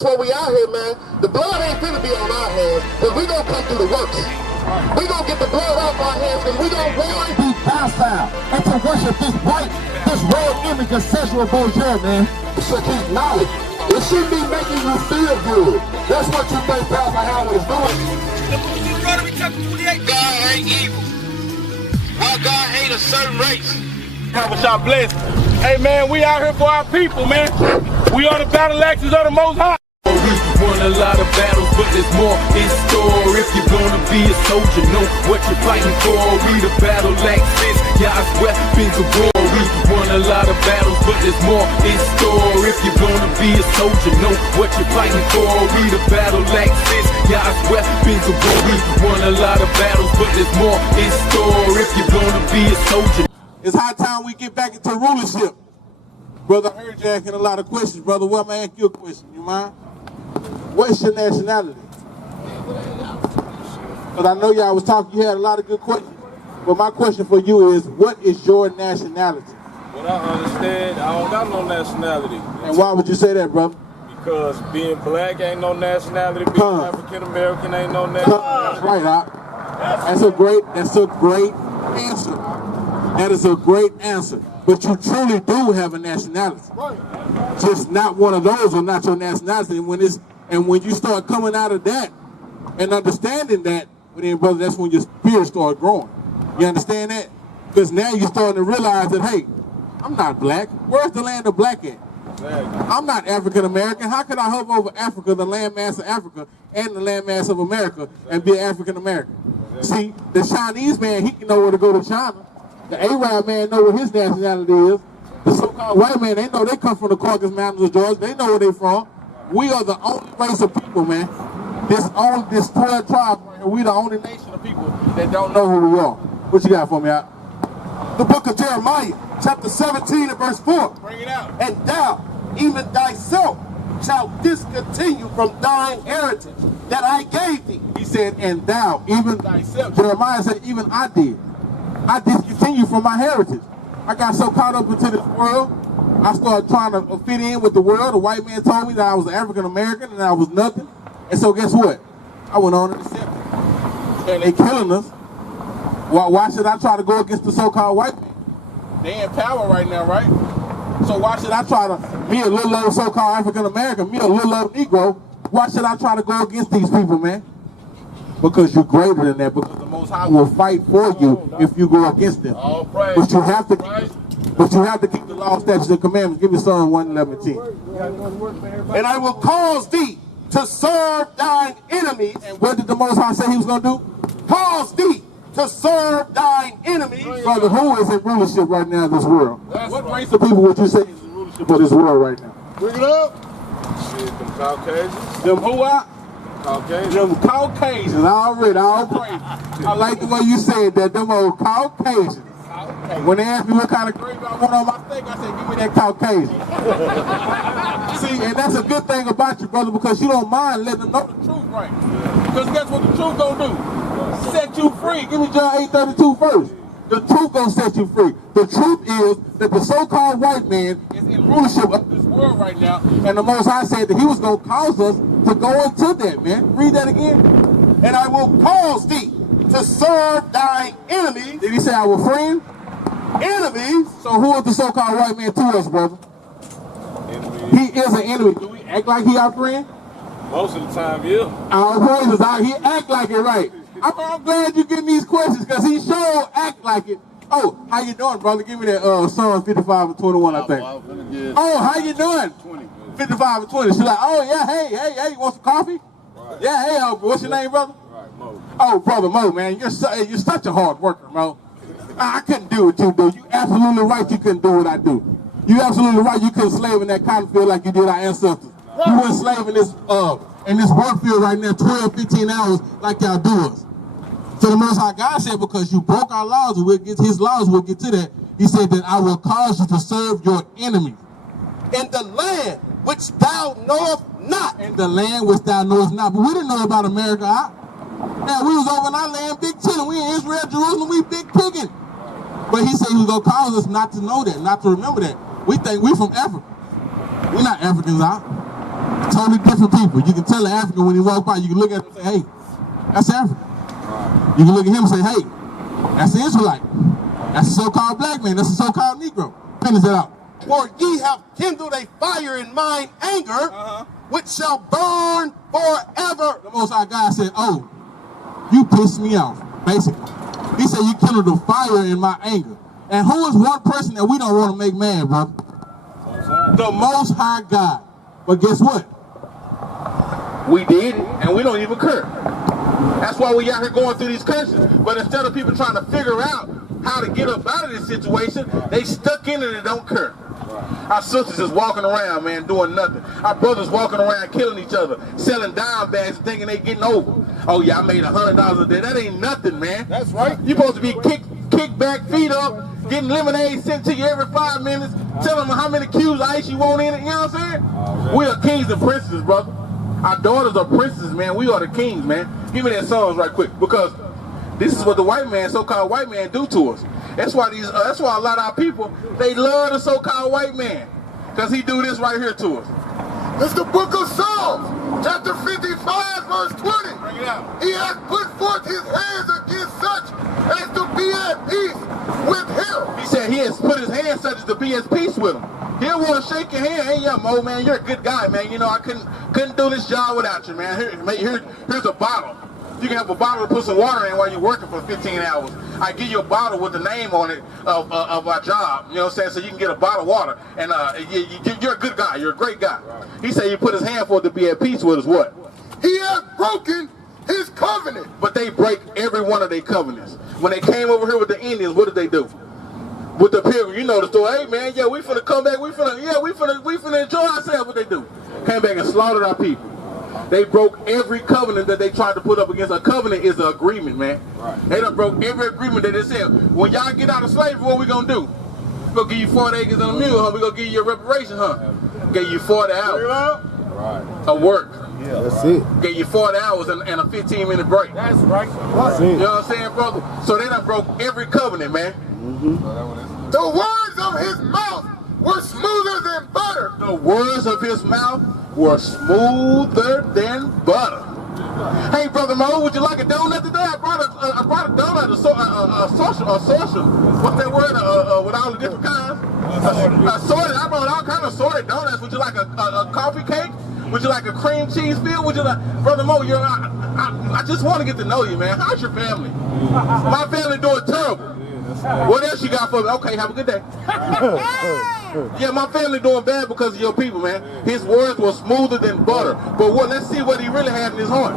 That's why we out here, man. The blood ain't finna be on our hands, because we gonna come through the works. We gonna get the blood off our hands, because we gonna want to be docile and to worship this white, this red image of sensual bourgeois, man. It should keep knowledge. It should be making you feel good. That's what you think Pastor Howard is doing. God ain't evil. Why God hate a certain race? God bless. Hey man, we out here for our people, man. We on the battle axes of the Most High. We won a lot of battles, but there's more in store. If you're gonna be a soldier, know what you're fighting for. We the battle axes, God's weapons of war. We won a lot of battles, but there's more in store. If you're gonna be a soldier, know what you're fighting for. We the battle axes, God's weapons of war. We won a lot of battles, but there's more in store. If you're gonna be a soldier. It's high time we get back into rulership. Brother, I heard you asking a lot of questions. Brother, well, I'm going to ask you a question. You mind? What's your nationality? Because I know y'all was talking, you had a lot of good questions. But my question for you is, what is your nationality? What I understand, I don't got no nationality. And why would you say that, brother? Because being black ain't no nationality, being African American ain't no nationality. That's right, Doc. That's a great answer. That is a great answer. But you truly do have a nationality. Right. Just not one of those or not your nationality. And when you start coming out of that and understanding that, well then, brother, that's when your spirit starts growing. You understand that? Because now you're starting to realize that, hey, I'm not black. Where's the land of black at? Exactly. I'm not African American. How could I hover over Africa, the landmass of Africa, and the landmass of America, and be African American? Exactly. See, the Chinese man, he can know where to go to China. The Arab man know what his nationality is. The so-called white man, they know they come from the Caucasus Mountains of Georgia. They know where they're from. We are the only race of people, man. This 12 tribes right here, we the only nation of people that don't know who we are. What you got for me, out? The book of Jeremiah, chapter 17 and verse 4. Bring it out. And thou, even thyself, shalt discontinue from thine heritage that I gave thee. He said, and thou, even thyself. Jeremiah said, even I did. I discontinued from my heritage. I got so caught up into this world, I started trying to fit in with the world. The white man told me that I was African American and I was nothing. And so guess what? I went on and accepted it. And they killing us. Why should I try to go against the so-called white man? They in power right now, right? So why should I try to, me a little old so-called African American, me a little old Negro, why should I try to go against these people, man? Because you're greater than that, because the Most High will fight for you if you go against them. But you have to keep the law, statutes, and commandments. Give me Psalm 1:11-10. And I will cause thee to serve thine enemies. And what did the Most High say he was going to do? Cause thee to serve thine enemies. Brother, who is in rulership right now in this world? What race of people would you say is in rulership of this world right now? Bring it up. Shit, them Caucasians. Them who are? Caucasians. Them Caucasians, already, all praise. I like the way you said that, them old Caucasians. When they asked me what kind of gravy I want on my steak, I said, give me that Caucasian. See, and that's a good thing about you, brother, because you don't mind letting them know the truth, right? Because guess what the truth gonna do? Set you free. Give me John 8:32 first. The truth gonna set you free. The truth is that the so-called white man is in rulership of this world right now, and the Most High said that he was gonna cause us to go into that, man. Read that again. And I will cause thee to serve thine enemies. Did he say our friend? Enemies. So who is the so-called white man to us, brother? Enemies. He is an enemy. Do we act like he our friend? Most of the time, yeah. Our praises out. He act like it, right? I'm glad you're getting these questions because he sure act like it. Oh, how you doing, brother? Give me that Psalm 55:21, I think. Oh, how you doing? 55:20. She's like, oh yeah, hey, you want some coffee? Right. Yeah, hey, what's your name, brother? Right, Mo. Oh, brother Mo, man, you're such a hard worker, Mo. I couldn't do what you do. You absolutely right. You couldn't do what I do. You absolutely right. You couldn't slave in that cotton field like you did our ancestors. Right. You wouldn't slave in this work field right now 12, 15 hours like y'all do us. So the Most High God said, because you broke our laws, and we'll get his laws, we'll get to that. He said that I will cause you to serve your enemies. In the land which thou knowest not. In the land which thou knowest not. But we didn't know about America. Now, we was over in our land, big chilling. We in Israel, Jerusalem, we big picking. But he said he was going to cause us not to know that, not to remember that. We think we from Africa. We're not Africans, Totally different people. You can tell an African when he walk by, you can look at him and say, hey, that's African. You can look at him and say, hey, that's the Israelite. That's the so-called black man. That's the so-called Negro. Finish it out. For ye have kindled a fire in mine anger, which shall burn forever. The Most High God said, oh, you pissed me off, basically. He said, you kindled a fire in my anger. And who is one person that we don't want to make mad, brother? The Most High God. But guess what? We did it, and we don't even care. That's why we out here going through these curses. But instead of people trying to figure out how to get up out of this situation, they stuck in it and don't care. Our sisters is walking around, man, doing nothing. Our brothers walking around killing each other, selling dime bags and thinking they getting over. Oh yeah, I made $100 a day. That ain't nothing, man. That's right. You supposed to be kicked back, feet up, getting lemonade sent to you every 5 minutes, telling them how many cubes of ice you want in it, you know what I'm saying? We are kings and princes, brother. Our daughters are princes, man. We are the kings, man. Give me that songs right quick, because this is what the white man, so-called white man, do to us. That's why that's why a lot of our people, they love the so-called white man, because he do this right here to us. It's the book of Psalms, chapter 55, verse 20. Bring it out. He has put forth his hands against such as to be at peace with him. He said he has put his hands such as to be at peace with him. He'll want to shake your hand. Hey, yeah, Mo, man, you're a good guy, man. You know, I couldn't do this job without you, man. Here's a bottle. You can have a bottle to put some water in while you're working for 15 hours. I give you a bottle with the name on it of our job, you know what I'm saying, so you can get a bottle of water. And you're a good guy. You're a great guy. He said he put his hand for it to be at peace with us. What? He has broken his covenant. But they break every one of their covenants. When they came over here with the Indians, what did they do? With the pilgrims, you know the story. Hey man, yeah, we finna come back. We finna enjoy ourselves. What they do? Came back and slaughtered our people. They broke every covenant that they tried to put up against. A covenant is an agreement, man. Right. They done broke every agreement that they said. When y'all get out of slavery, what we gonna do? We gonna give you 40 acres and a mule, huh? We gonna give you a reparation, huh? Give you 40 hours of work. Yeah, that's it. Give you 40 hours and a 15-minute break. That's right. That's it. You know what I'm saying, brother? So they done broke every covenant, man. The words of his mouth were smoother than butter. The words of his mouth were smoother than butter. Hey, Brother Mo, would you like a donut today? I brought a donut, a social. What's that word? With all the different kinds? Assorted. I brought all kinds of assorted donuts. Would you like a coffee cake? Would you like a cream cheese field? Would you like, Brother Mo? I just want to get to know you, man. How's your family? My family doing terrible. What else you got for me? Okay, have a good day. Yeah, my family doing bad because of your people, man. His words were smoother than butter. But let's see what he really had in his heart.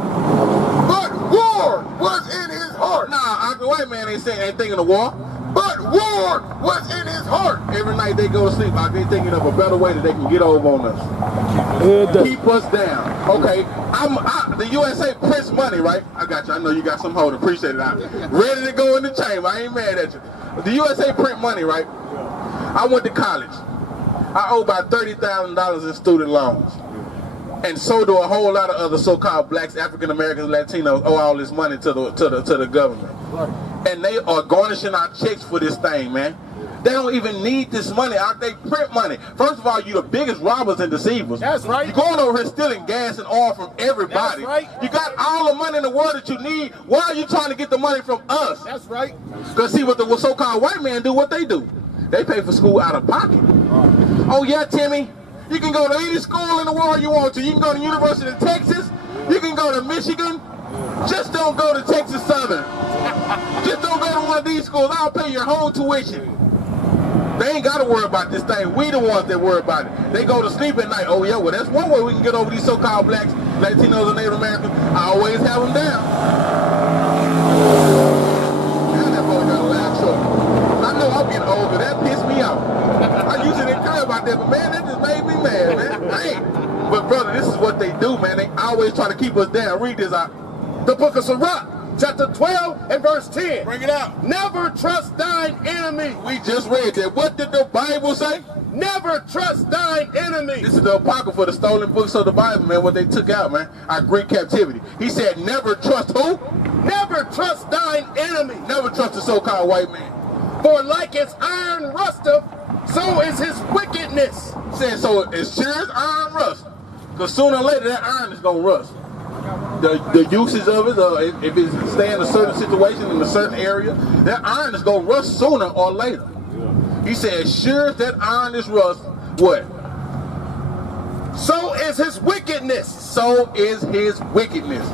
But war was in his heart. Nah, the white man ain't thinking of war. But war was in his heart. Every night they go to sleep, they thinking of a better way that they can get over on us. Keep us down. Okay, the USA prints money, right? I got you. I know you got some hold. Appreciate it. I'm ready to go in the chamber. I ain't mad at you. The USA print money, right? I went to college. I owe about $30,000 in student loans. And so do a whole lot of other so-called blacks, African Americans, Latinos owe all this money to the government. And they are garnishing our checks for this thing, man. They don't even need this money. They print money. First of all, you're the biggest robbers and deceivers. That's right. You're going over here stealing gas and oil from everybody. That's right. You got all the money in the world that you need. Why are you trying to get the money from us? That's right. Because see what the so-called white man do, what they do. They pay for school out of pocket. Oh yeah, Timmy, you can go to any school in the world you want to. You can go to University of Texas. You can go to Michigan. Just don't go to Texas Southern. Just don't go to one of these schools. I'll pay your whole tuition. They ain't got to worry about this thing. We the ones that worry about it. They go to sleep at night. Oh yeah, well that's one way we can get over these so-called blacks, Latinos, and Native Americans. I always have them down. Man, that boy got a loud truck. I know I'm getting old, but that pissed me off. I usually didn't care about that, but man, that just made me mad, man. Hey. But brother, this is what they do, man. They always try to keep us down. Read this out. The book of Sirach, chapter 12 and verse 10. Bring it out. Never trust thine enemy. We just read that. What did the Bible say? Never trust thine enemy. This is the Apocrypha, the stolen books of the Bible, man, what they took out, man. Our Greek captivity. He said, never trust who? Never trust thine enemy. Never trust the so-called white man. For like as iron rusteth, so is his wickedness. Saying so as sure as iron rust. Because sooner or later that iron is going to rust. The usage of it, if it's staying in a certain situation in a certain area, that iron is going to rust sooner or later. He said, as sure as that iron is rust, what? So is his wickedness. So is his wickedness.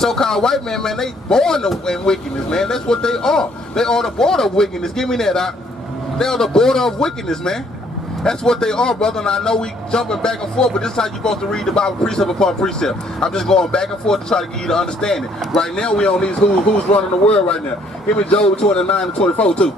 So-called white man, they born in wickedness, man. That's what they are. They are the border of wickedness. Give me that out. They are the border of wickedness, man. That's what they are, brother. And I know we jumping back and forth, but this is how you're supposed to read the Bible precept upon precept. I'm just going back and forth to try to get you to understand it. Right now, we on these who's running the world right now. Give me Job 29 and 24 too.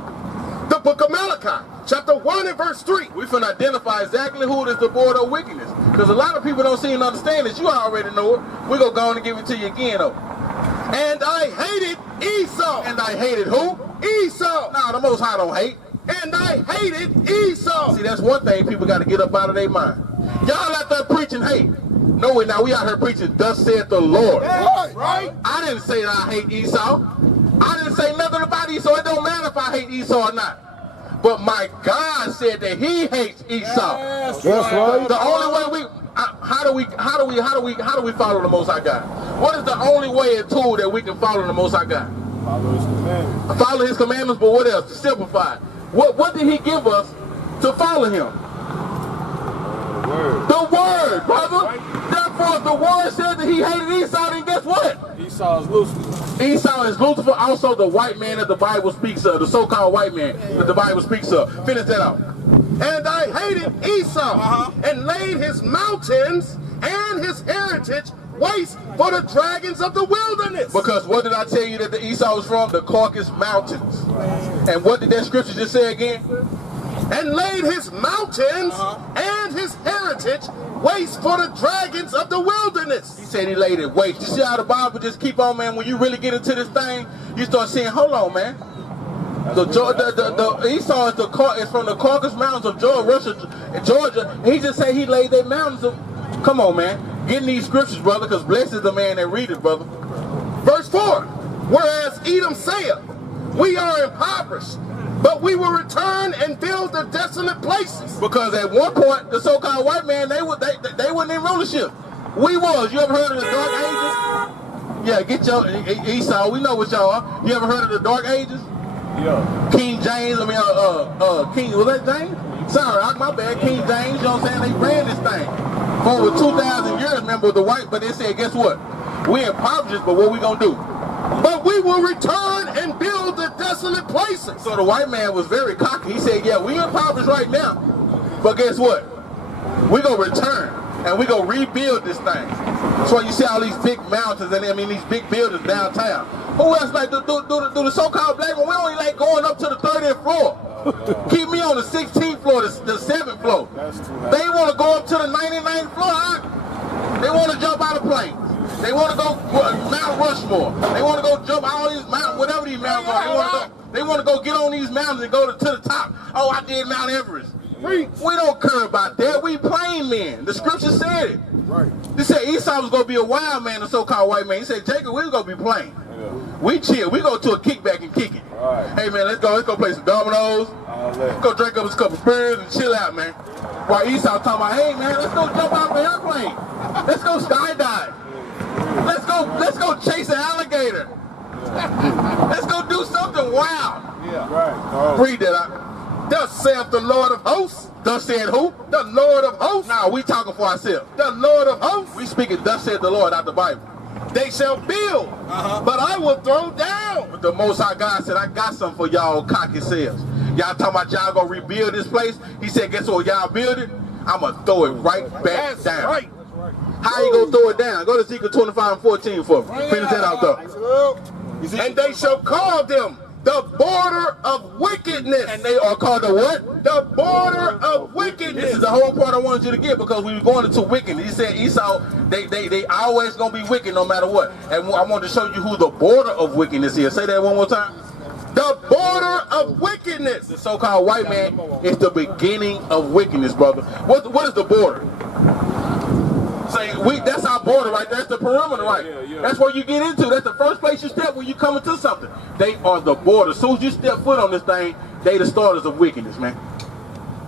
The book of Malachi, chapter 1 and verse 3. We finna identify exactly who is the border of wickedness. Because a lot of people don't seem to understand this. You already know it. We're going to go on and give it to you again, though. And I hated Esau. And I hated who? Esau. No, the Most High don't hate. And I hated Esau. See, that's one thing people got to get up out of their mind. Y'all out there preaching hate. No, now we out here preaching, thus saith the Lord. That's right. I didn't say that I hate Esau. I didn't say nothing about Esau. It don't matter if I hate Esau or not. But my God said that he hates Esau. That's right. The only way how do we follow the Most High God? What is the only way and tool that we can follow the Most High God? Follow his commandments. Follow his commandments, but what else? To simplify it. What did he give us to follow him? The word, brother. Therefore, if the word said that he hated Esau, then guess what? Esau is Lucifer. Esau is Lucifer, also the white man that the Bible speaks of, the so-called white man that the Bible speaks of. Finish that out. And I hated Esau and laid his mountains and his heritage waste for the dragons of the wilderness. Because what did I tell you that the Esau was from? The Caucasus Mountains. And what did that scripture just say again? And laid his mountains and his heritage waste for the dragons of the wilderness. He said he laid it waste. You see how the Bible just keep on, man? When you really get into this thing, you start seeing, hold on, man. The Esau is from the Caucasus Mountains of Georgia. He just said he laid their mountains of, come on, man. Get in these scriptures, brother, because blessed is the man that read it, brother. Verse 4. Whereas Edom saith, we are impoverished, but we will return and build the desolate places. Because at one point, the so-called white man, they wasn't in rulership. We was. You ever heard of the Dark Ages? Yeah, get your Esau. We know what y'all are. You ever heard of the Dark Ages? Yeah. King James. King. Was that James? Sorry, my bad. King James. You know what I'm saying? They ran this thing for over 2,000 years. Remember the white? But they said, guess what? We impoverished, but what we gonna do? But we will return and build the desolate places. So the white man was very cocky. He said, yeah, we impoverished right now, but guess what? We gonna return and we gonna rebuild this thing. That's why you see all these big mountains and these big buildings downtown. Who else like do the so-called black one? We only like going up to the 30th floor. Keep me on the 16th floor, the 7th floor. They want to go up to the 99th floor. They want to jump out of planes. They want to go Mount Rushmore. They want to go jump all these mountains, whatever these mountains are. They want to go get on these mountains and go to the top. Oh, I did Mount Everest. We don't care about that. We plain men. The scripture said it. Right. They said Esau was going to be a wild man, the so-called white man. He said, Jacob, we was going to be plain. Yeah. We chill. We go to a kickback and kick it. Right. Hey, man, let's go play some dominoes. Let's go drink up a couple of beers and chill out, man. While Esau talking about, hey, man, let's go jump out of the airplane. Let's go skydive. Let's go chase an alligator. Let's go do something wild. Yeah. Right. Read that out. Thus saith the Lord of hosts. Thus said who? The Lord of hosts. Nah, we talking for ourselves. The Lord of hosts. We speaking thus said the Lord out the Bible. They shall build, but I will throw down. But the Most High God said, I got something for y'all cocky selves. Y'all talking about y'all gonna rebuild this place? He said, guess what? Y'all build it? I'm gonna throw it right back down. Right. How you gonna throw it down? Go to Ezekiel 25 and 14 for me. Finish that out though. And they shall call them the border of wickedness. And they are called the what? The border of wickedness. This is the whole part I wanted you to get, because we were going into wickedness. He said Esau, they always gonna be wicked no matter what. And I wanted to show you who the border of wickedness is. Say that one more time. The border of wickedness. The so-called white man is the beginning of wickedness, brother. What is the border? Say, that's our border right there. That's the perimeter, right? Yeah. That's where you get into. That's the first place you step when you come into something. They are the border. As soon as you step foot on this thing, they the starters of wickedness, man.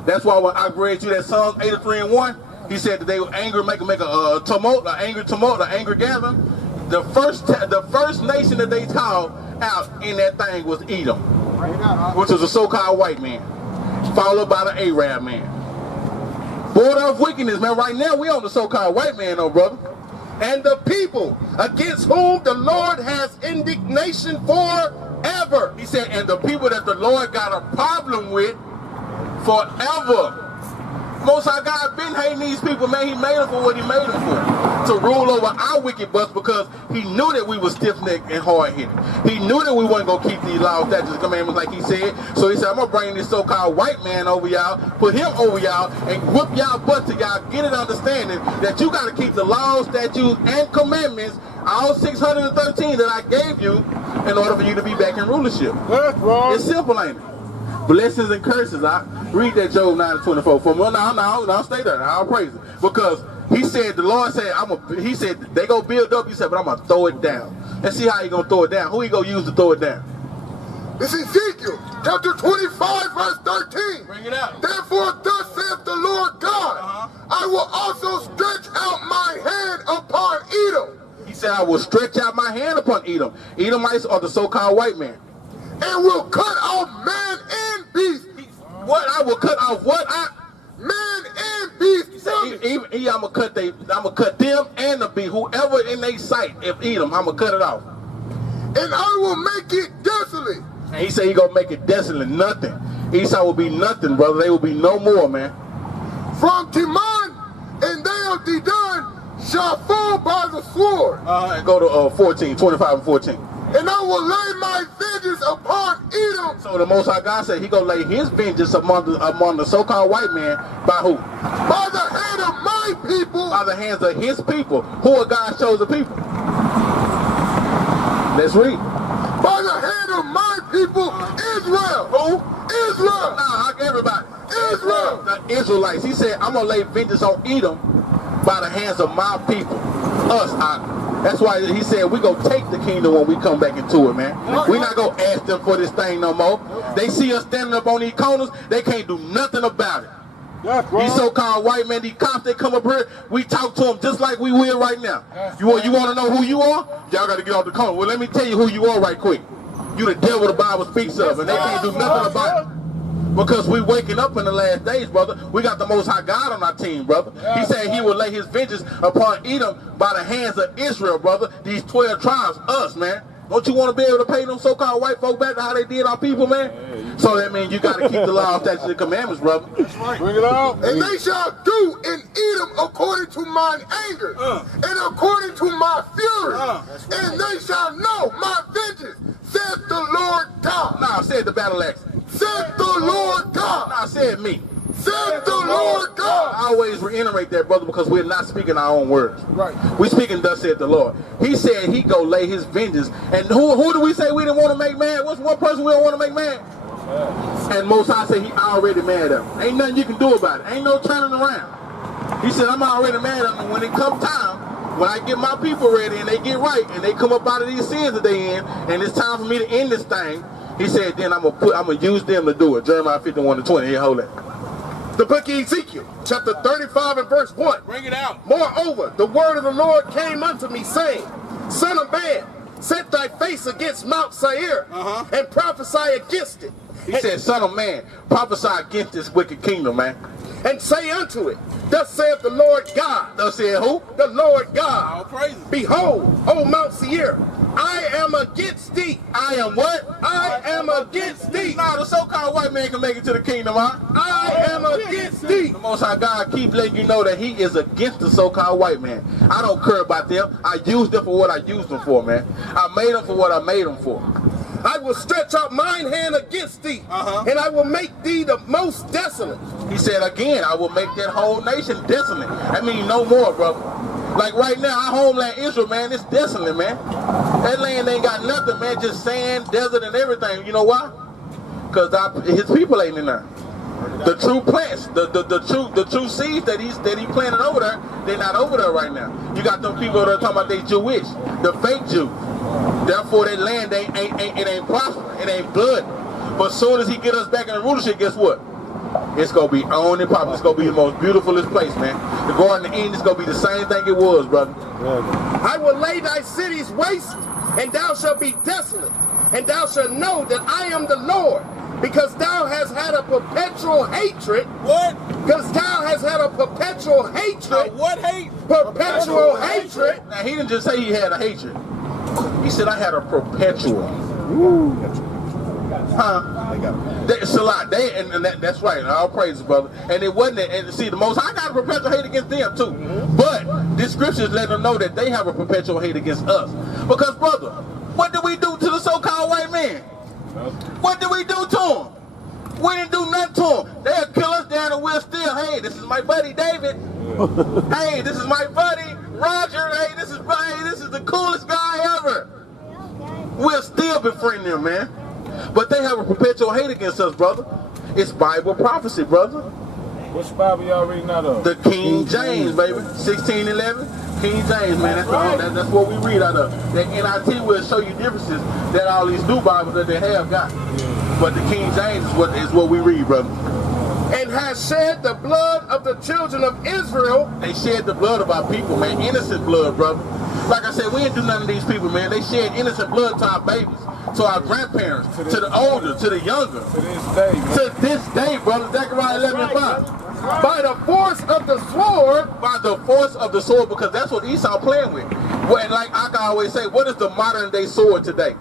That's why when I read you that Psalm 83 and 1, He said that they were angry, make a tumult, an angry tumult, an angry gathering. The first nation that they called out in that thing was Edom, which was a so-called white man, followed by the Arab man. Border of wickedness, man. Right now we on the so-called white man, though, brother. And the people against whom the Lord has indignation forever. He said, and the people that the Lord got a problem with forever. Most High God been hating these people, man. He made them for what he made them for. To rule over our wicked butts, because he knew that we were stiff-necked and hard-headed. He knew that we wasn't going to keep these laws, statutes, and commandments like he said. So he said, I'm going to bring this so-called white man over y'all, put him over y'all, and whip y'all butts till y'all get it understanding that you got to keep the laws, statutes, and commandments, all 613 that I gave you, in order for you to be back in rulership. That's wrong. It's simple, ain't it? Blessings and curses. I read that Job 9:24. For now, stay there. I'll praise it. Because he said, the Lord said, he said, they go build up. He said, but I'm going to throw it down. Let's see how he going to throw it down. Who he going to use to throw it down? It's Ezekiel chapter 25, verse 13. Bring it out. Therefore, thus saith the Lord God, I will also stretch out my hand upon Edom. He said, I will stretch out my hand upon Edom. Edomites are the so-called white man. And will cut off man and beast. What? I will cut off what? Man and beast. I'm gonna cut them and the beast, whoever in their sight. If Edom, I'm gonna cut it off. And I will make it desolate. And he said he gonna make it desolate, nothing. Esau will be nothing, brother. They will be no more, man. From Timon and they of Dedan shall fall by the sword. And go to 14, 25 and 14. And I will lay my vengeance upon Edom. So the Most High God said he gonna lay his vengeance among the so-called white man by who? By the hand of my people. By the hands of his people. Who are God's chosen people? Let's read. By the hand of my people, Israel. Who? Israel. Nah, everybody. Israel. The Israelites. He said, I'm gonna lay vengeance on Edom by the hands of my people. Us, that's why he said we're going to take the kingdom when we come back into it, man. We're not going to ask them for this thing no more. They see us standing up on these corners, they can't do nothing about it. These so-called white men, these cops, they come up here, we talk to them just like we will right now. You want to know who you are? Y'all got to get off the corner. Well, let me tell you who you are right quick. You the devil the Bible speaks of, and they can't do nothing about it. Because we waking up in the last days, brother. We got the Most High God on our team, brother. He said he will lay his vengeance upon Edom by the hands of Israel, brother. These 12 tribes, us, man. Don't you want to be able to pay them so-called white folk back to how they did our people, man? So that means you got to keep the law, statutes, and commandments, brother. That's right. Bring it out. And they shall do in Edom according to mine anger and according to my fury. And they shall know my vengeance, saith the Lord God. Nah, said the battle axe. Said the Lord God. Nah, said me. Said the Lord God. I always reiterate that, brother, because we're not speaking our own words. Right. We're speaking thus said the Lord. He said he go lay his vengeance. And who do we say we didn't want to make mad? What's one person we don't want to make mad? And Most High said he already mad at him. Ain't nothing you can do about it. Ain't no turning around. He said, I'm already mad at him. When it comes time, when I get my people ready and they get right and they come up out of these sins that they in, and it's time for me to end this thing, he said, then I'm gonna use them to do it. Jeremiah 51:20. Here, hold it. The book of Ezekiel, chapter 35 and verse 1. Bring it out. Moreover, the word of the Lord came unto me, saying, Son of man, set thy face against Mount Seir, and prophesy against it. He said, son of man, prophesy against this wicked kingdom, man. And say unto it, thus saith the Lord God. Thus said who? The Lord God. All praises. Behold, O Mount Seir, I am against thee. I am what? I am against thee. Now the so-called white man can make it to the kingdom, huh? I am against thee. The Most High God keep letting you know that he is against the so-called white man. I don't care about them. I use them for what I used them for, man. I made them for what I made them for. I will stretch out mine hand against thee, and I will make thee the most desolate. He said again, I will make that whole nation desolate. I mean, no more, brother. Like right now, our homeland Israel, man, it's desolate, man. That land ain't got nothing, man, just sand, desert, and everything. You know why? Because his people ain't in there. The true plants, the true seeds that he planted over there, they're not over there right now. You got them people that are talking about they Jewish, the fake Jews. Therefore, that land ain't prospering. It ain't blood. But as soon as he get us back in the rulership, guess what? It's going to be on and popping. It's going to be the most beautifulest place, man. The Garden of Eden is going to be the same thing it was, brother. I will lay thy cities waste, and thou shalt be desolate. And thou shalt know that I am the Lord, because thou hast had a perpetual hatred. What? Because thou hast had a perpetual hatred. What hate? Perpetual hatred. Now, he didn't just say he had a hatred. He said, I had a perpetual. It's a lot. That's right. And all praises, brother. And it wasn't. And see, the Most High got a perpetual hate against them too. But this scripture is letting them know that they have a perpetual hate against us. Because, brother, what did we do to the so-called white man? What did we do to him? We didn't do nothing to him. They'll kill us down and we'll still, hey, this is my buddy David. Hey, this is my buddy Roger. Hey, this is the coolest guy ever. We'll still befriend them, man. But they have a perpetual hate against us, brother. It's Bible prophecy, brother. Which Bible y'all reading out of? The King James, baby. 1611. King James, man. That's what we read out of. The NIT will show you differences that all these new Bibles that they have got. But the King James is what we read, brother. And has shed the blood of the children of Israel. They shed the blood of our people, man. Innocent blood, brother. Like I said, we ain't do none of these people, man. They shed innocent blood to our babies, to our grandparents, to the older, to the younger. To this day, man. To this day, brother. Zechariah 11:5. By the force of the sword. By the force of the sword, because that's what Esau playing with. Well, like I can always say, what is the modern day sword today?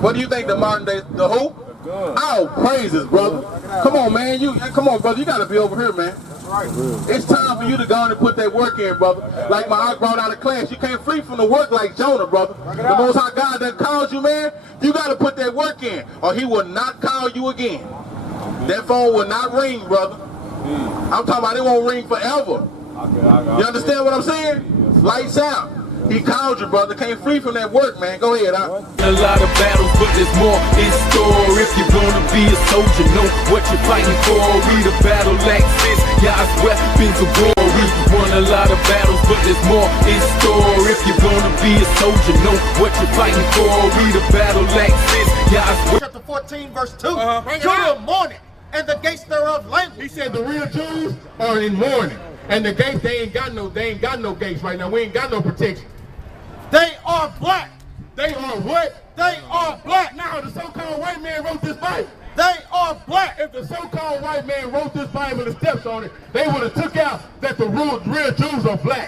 What do you think the modern day, the who? Oh, praises, brother. Come on, man. Come on, brother. You got to be over here, man. It's time for you to go on and put that work in, brother. Like my aunt brought out of class, you can't flee from the work like Jonah, brother. The Most High God that calls you, man, you got to put that work in, or he will not call you again. That phone will not ring, brother. I'm talking about it won't ring forever. You understand what I'm saying? Lights out. He called you, brother. Can't flee from that work, man. Go ahead, huh? A lot of battles, but there's more in store. If you're gonna be a soldier, know what you're fighting for. We the battle axes, God's weapons of war. We won a lot of battles, but there's more in store. If you're gonna be a soldier, know what you're fighting for. We the battle axes, God's weapons. Chapter 14, verse 2. Judah mourning, and the gates thereof languish. He said the real Jews are in mourning. And the gates, they ain't got no gates right now. We ain't got no protection. They are black. They are what? They are black. Now the so-called white man wrote this Bible. They are black. If the so-called white man wrote this Bible and steps on it, they would have took out that the real Jews are black.